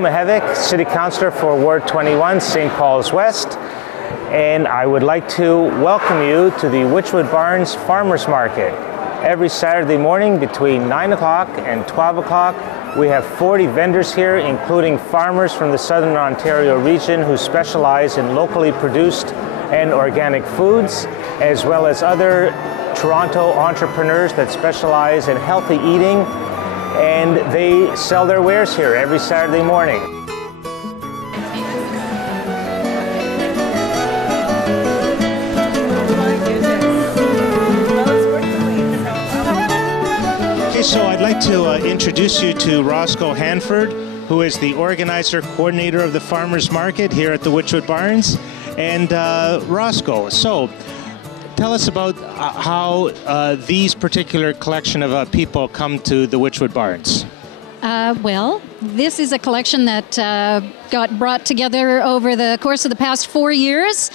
Joe Mihevc, City Councillor for Ward 21, St. Paul's West, and I would like to welcome you to the Wychwood Barns Farmers Market. Every Saturday morning between 9 o'clock and 12 o'clock, we have 40 vendors here, including farmers from the Southern Ontario region who specialize in locally produced and organic foods, as well as other Toronto entrepreneurs that specialize in healthy eating, and they sell their wares here every Saturday morning. Okay, so I'd like to introduce you to Roscoe Hanford, who is the organizer coordinator of the Farmers Market here at the Wychwood Barns. And Roscoe, so tell us about how these particular collection of people come to the Wychwood Barns. Well, this is a collection that got brought together over the course of the past 4 years.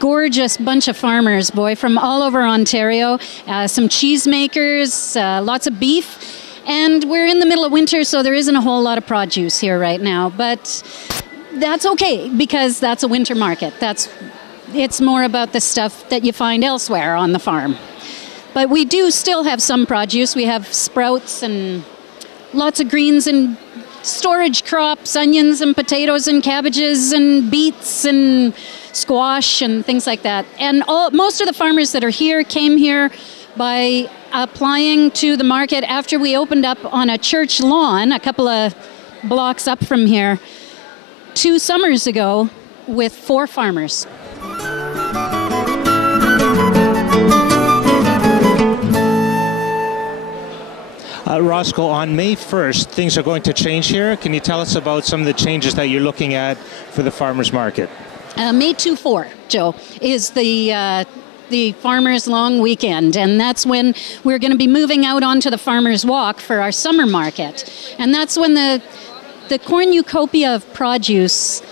Gorgeous bunch of farmers, boy, from all over Ontario. Some cheesemakers, lots of beef. And we're in the middle of winter, so there isn't a whole lot of produce here right now. But that's okay, because that's a winter market. It's more about the stuff that you find elsewhere on the farm. But we do still have some produce. We have sprouts and lots of greens and storage crops, onions and potatoes and cabbages and beets and squash and things like that. And most of the farmers that are here came here by applying to the market after we opened up on a church lawn a couple of blocks up from here 2 summers ago with 4 farmers. Roscoe, on May 1st, things are going to change here. Can you tell us about some of the changes that you're looking at for the farmers market? May 2-4, Joe, is the Farmers' Long Weekend, and that's when we're going to be moving out onto the Farmers' Walk for our summer market. And that's when the cornucopia of produce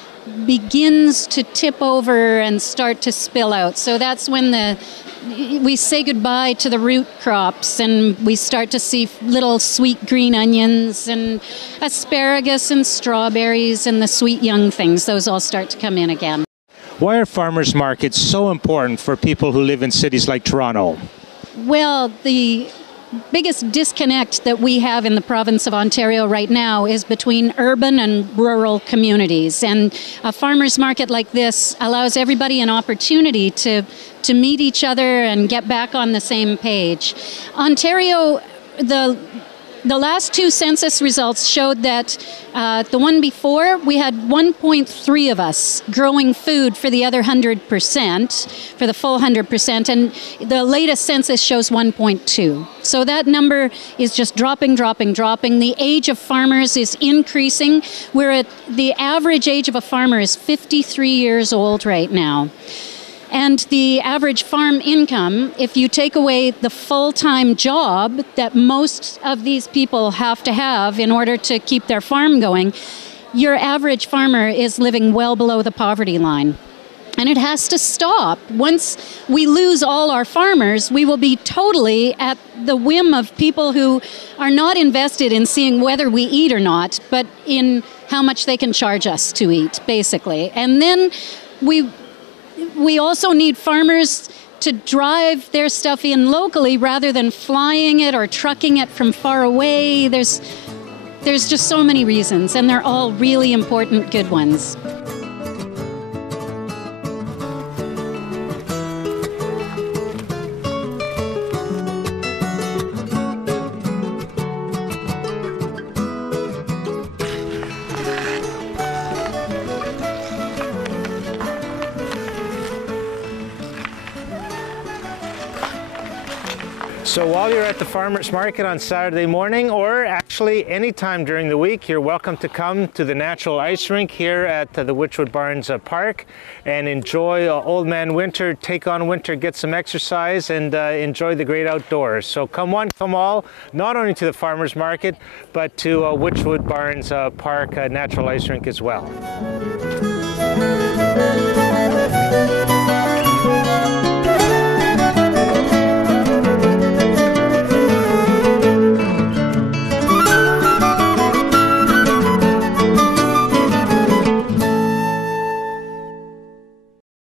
begins to tip over and start to spill out. So that's when we say goodbye to the root crops, and we start to see little sweet green onions and asparagus and strawberries and the sweet young things. Those all start to come in again. Why are farmers markets so important for people who live in cities like Toronto? Well, the biggest disconnect that we have in the province of Ontario right now is between urban and rural communities. And a farmers market like this allows everybody an opportunity to meet each other and get back on the same page. Ontario, the last 2 census results showed that the one before, we had 1.3 of us growing food for the other 100%, for the full 100%, and the latest census shows 1.2. So that number is just dropping. The age of farmers is increasing. The average age of a farmer is 53 years old right now. And the average farm income, if you take away the full-time job that most of these people have to have in order to keep their farm going, your average farmer is living well below the poverty line. And it has to stop. Once we lose all our farmers, we will be totally at the whim of people who are not invested in seeing whether we eat or not, but in how much they can charge us to eat, basically. And then we also need farmers to drive their stuff in locally rather than flying it or trucking it from far away. There's just so many reasons, and they're all really important good ones. So while you're at the farmers market on Saturday morning, or actually any time during the week, you're welcome to come to the natural ice rink here at the Wychwood Barns Park and enjoy Old Man Winter, take on winter, get some exercise, and enjoy the great outdoors. So come one, come all, not only to the farmers market, but to Wychwood Barns Park Natural Ice Rink as well.